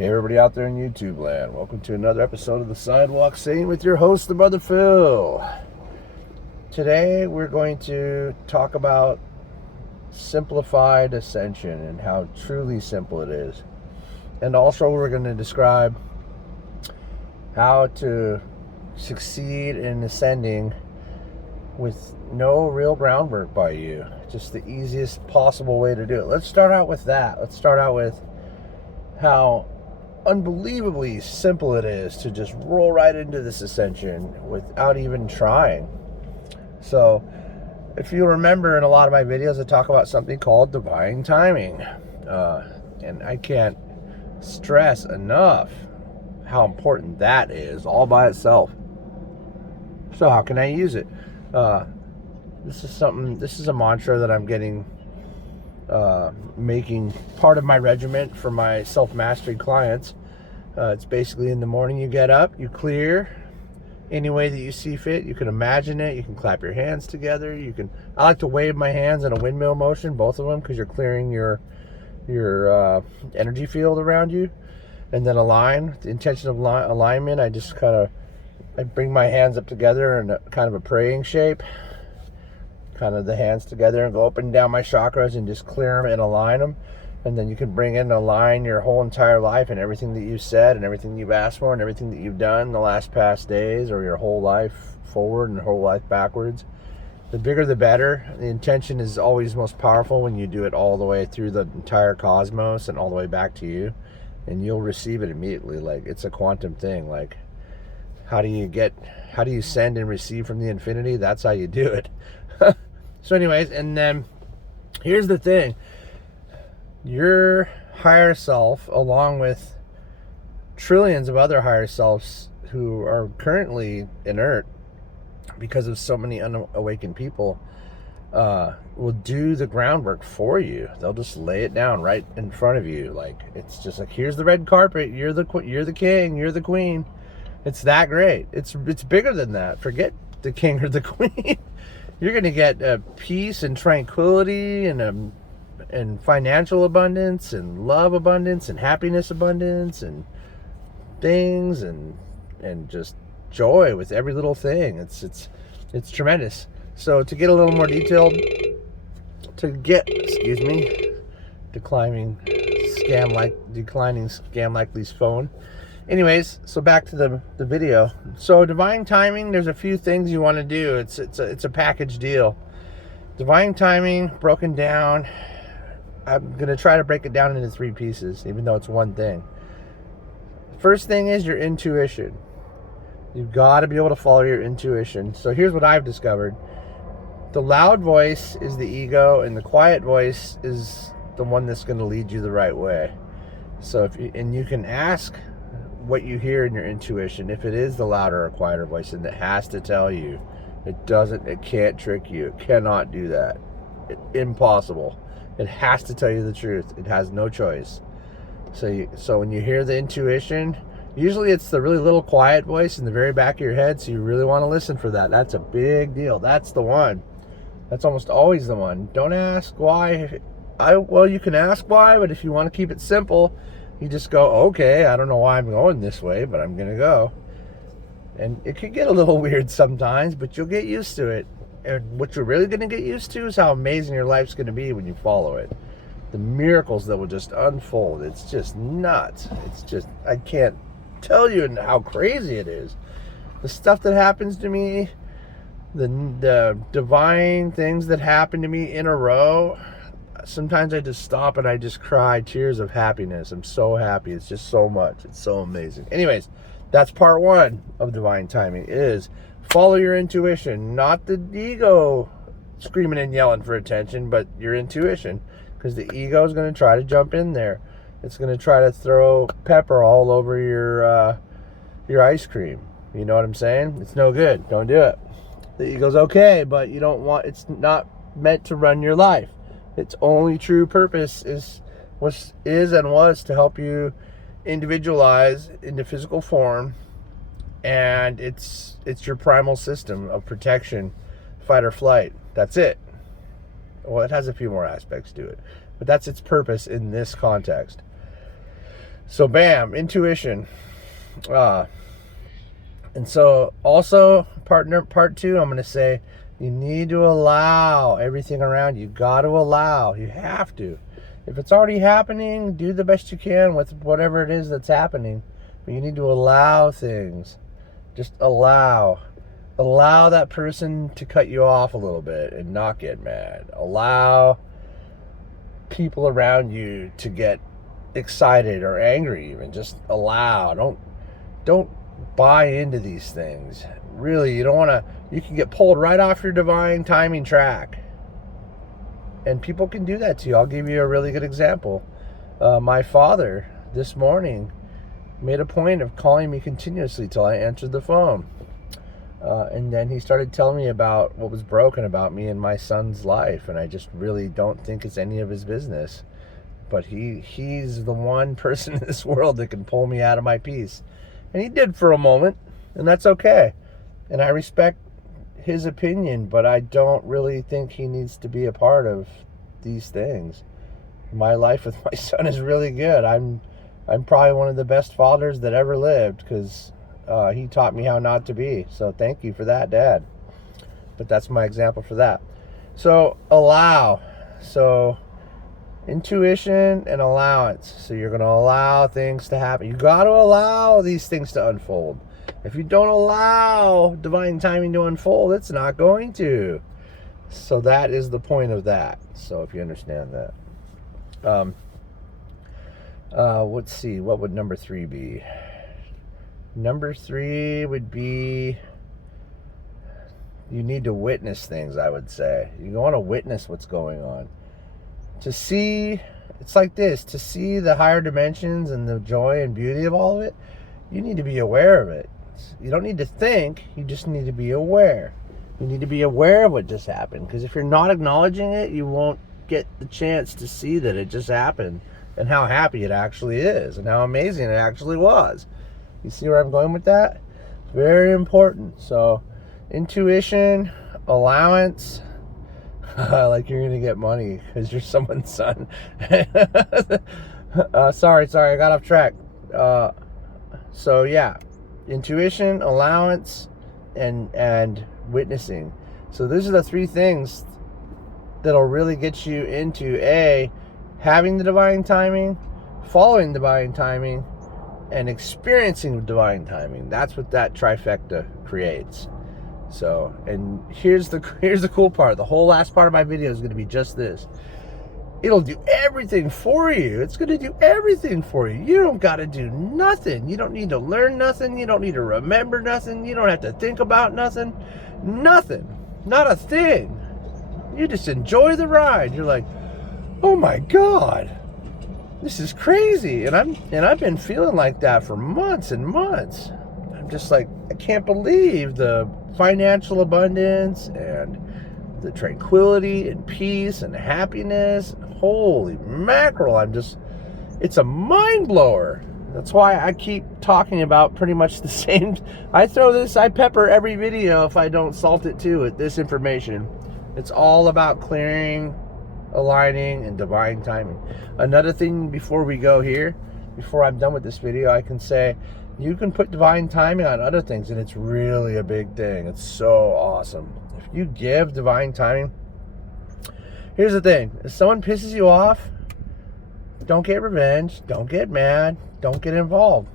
Hey everybody out there in YouTube land, welcome to another episode of the Sidewalk Scene with your host, the Brother Phil. Today we're going to talk about simplified ascension and how truly simple it is. And also we're going to describe how to succeed in ascending with no real groundwork by you. Just the easiest possible way to do it. Let's start out with that. Let's start out with how unbelievably simple it is to just roll right into this ascension without even trying. So if you remember, in a lot of my videos I talk about something called divine timing, and I can't stress enough how important that is all by itself. So how can I use it? This is a mantra that I'm getting making part of my regiment for my self-mastery clients. It's basically, in the morning you get up, you clear any way that you see fit. You can imagine it, you can clap your hands together, I like to wave my hands in a windmill motion, both of them, because you're clearing your energy field around you. And then align, the intention of alignment, I bring my hands up together in kind of a praying shape, kind of the hands together, and go up and down my chakras and just clear them and align them. And then you can bring in and align your whole entire life and everything that you've said and everything you've asked for and everything that you've done the past days, or your whole life forward and your whole life backwards. The bigger the better. The intention is always most powerful when you do it all the way through the entire cosmos and all the way back to you, and you'll receive it immediately. Like, it's a quantum thing. Like, how do you send and receive from the infinity? That's how you do it. So anyways, and then here's the thing. Your higher self, along with trillions of other higher selves who are currently inert because of so many unawakened people, will do the groundwork for you. They'll just lay it down right in front of you. Like, it's just like, here's the red carpet. You're the king. You're the queen. It's that great. It's bigger than that. Forget the king or the queen. You're going to get peace and tranquility and financial abundance and love abundance and happiness abundance and things and just joy with every little thing. It's tremendous. So to get a little more detailed, declining scam likely's phone. Anyways, so back to the video. So divine timing, there's a few things you want to do. It's a package deal. Divine timing broken down, I'm going to try to break it down into 3 pieces, even though it's one thing. First thing is your intuition. You've got to be able to follow your intuition. So here's what I've discovered. The loud voice is the ego, and the quiet voice is the one that's going to lead you the right way. So you can ask what you hear in your intuition. If it is the louder or quieter voice, and it has to tell you, it can't trick you. It cannot do that. Impossible. It has to tell you the truth. It has no choice. So when you hear the intuition, usually it's the really little quiet voice in the very back of your head, so you really want to listen for that. That's a big deal. That's the one. That's almost always the one. Don't ask why. Well, you can ask why, but if you want to keep it simple, you just go, okay, I don't know why I'm going this way, but I'm going to go. And it can get a little weird sometimes, but you'll get used to it. And what you're really going to get used to is how amazing your life's going to be when you follow it. The miracles that will just unfold. It's just nuts. I can't tell you how crazy it is. The stuff that happens to me, the divine things that happen to me in a row, sometimes I just stop and I just cry tears of happiness. I'm so happy. It's just so much. It's so amazing. Anyways, that's part 1 of divine timing, is follow your intuition, not the ego screaming and yelling for attention, but your intuition, because the ego is going to try to jump in there. It's going to try to throw pepper all over your ice cream. You know what I'm saying? It's no good. Don't do it. The ego's okay, but it's not meant to run your life. Its only true purpose is and was to help you individualize into physical form, and it's your primal system of protection, fight or flight. That's it. Well, it has a few more aspects to it, but that's its purpose in this context. So bam, intuition. And so also part two, I'm going to say you need to allow everything around you. Got to allow. You have to. If it's already happening, do the best you can with whatever it is that's happening. But you need to allow things. Just allow. Allow that person to cut you off a little bit and not get mad. Allow people around you to get excited or angry even. Just allow. Don't buy into these things. Really, you don't want to. You can get pulled right off your divine timing track, and people can do that to you. I'll give you a really good example. My father this morning made a point of calling me continuously till I answered the phone, and then he started telling me about what was broken about me and my son's life, and I just really don't think it's any of his business. But he's the one person in this world that can pull me out of my peace. And he did for a moment, and that's okay. And I respect his opinion, but I don't really think he needs to be a part of these things. My life with my son is really good. I'm probably one of the best fathers that ever lived, because he taught me how not to be. So thank you for that, Dad. But that's my example for that. So allow. So intuition and allowance. So you're going to allow things to happen. You got to allow these things to unfold. If you don't allow divine timing to unfold, it's not going to. So that is the point of that. So if you understand that. Let's see. What would number 3 be? Number 3 would be you need to witness things, I would say. You want to witness what's going on. To see, it's like this, to see the higher dimensions and the joy and beauty of all of it, you need to be aware of it. You don't need to think, you just need to be aware. You need to be aware of what just happened, because if you're not acknowledging it, you won't get the chance to see that it just happened and how happy it actually is and how amazing it actually was. You see where I'm going with that? Very important. So, intuition, allowance. Like you're gonna get money because you're someone's son. Sorry, I got off track. So yeah, intuition, allowance, and witnessing. So these are the 3 things that'll really get you into having the divine timing, following divine timing, and experiencing divine timing. That's what that trifecta creates. So, and here's the cool part. The whole last part of my video is going to be just this. It'll do everything for you. It's going to do everything for you. You don't got to do nothing. You don't need to learn nothing. You don't need to remember nothing. You don't have to think about nothing. Nothing. Not a thing. You just enjoy the ride. You're like, oh my God, this is crazy. And I've been feeling like that for months and months. I'm just like, I can't believe the financial abundance and the tranquility and peace and happiness. Holy mackerel, it's a mind blower. That's why I keep talking about pretty much the same. I pepper every video if I don't salt it too with this information. It's all about clearing, aligning, and divine timing. Another thing before we go here, before I'm done with this video, I can say you can put divine timing on other things, and it's really a big thing. It's so awesome. If you give divine timing, here's the thing. If someone pisses you off, don't get revenge. Don't get mad. Don't get involved.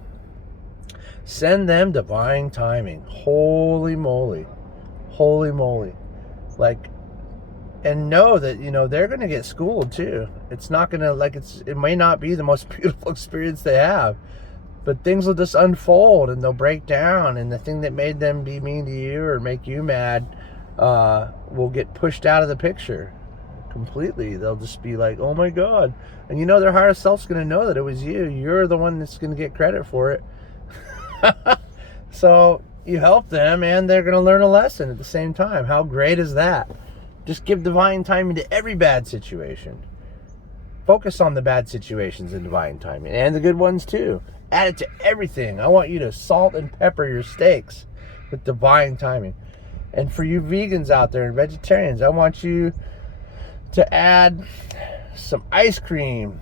Send them divine timing. Holy moly. Holy moly. Like, and know that, they're going to get schooled too. It's not going to, it may not be the most beautiful experience they have, but things will just unfold and they'll break down, and the thing that made them be mean to you or make you mad will get pushed out of the picture completely. They'll just be like, oh my God. And their higher self's going to know that it was you. You're the one that's going to get credit for it. So you help them, and they're going to learn a lesson at the same time. How great is that? Just give divine timing to every bad situation. Focus on the bad situations in divine timing, and the good ones too. Add it to everything. I want you to salt and pepper your steaks with divine timing. And for you vegans out there and vegetarians, I want you to add some ice cream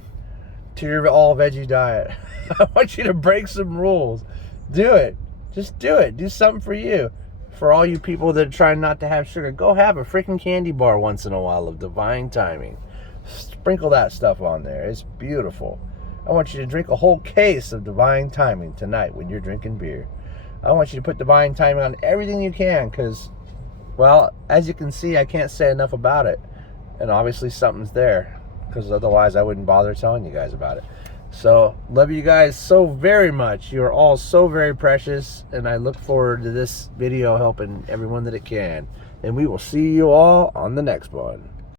to your all veggie diet. I want you to break some rules. Do it. Just do it. Do something for you. For all you people that are trying not to have sugar, go have a freaking candy bar once in a while of Devine Timing. Sprinkle that stuff on there. It's beautiful. I want you to drink a whole case of Devine Timing tonight when you're drinking beer. I want you to put Devine Timing on everything you can because, well, as you can see, I can't say enough about it. And obviously something's there because otherwise I wouldn't bother telling you guys about it. So, love you guys so very much. You are all so very precious, and I look forward to this video helping everyone that it can. And we will see you all on the next one.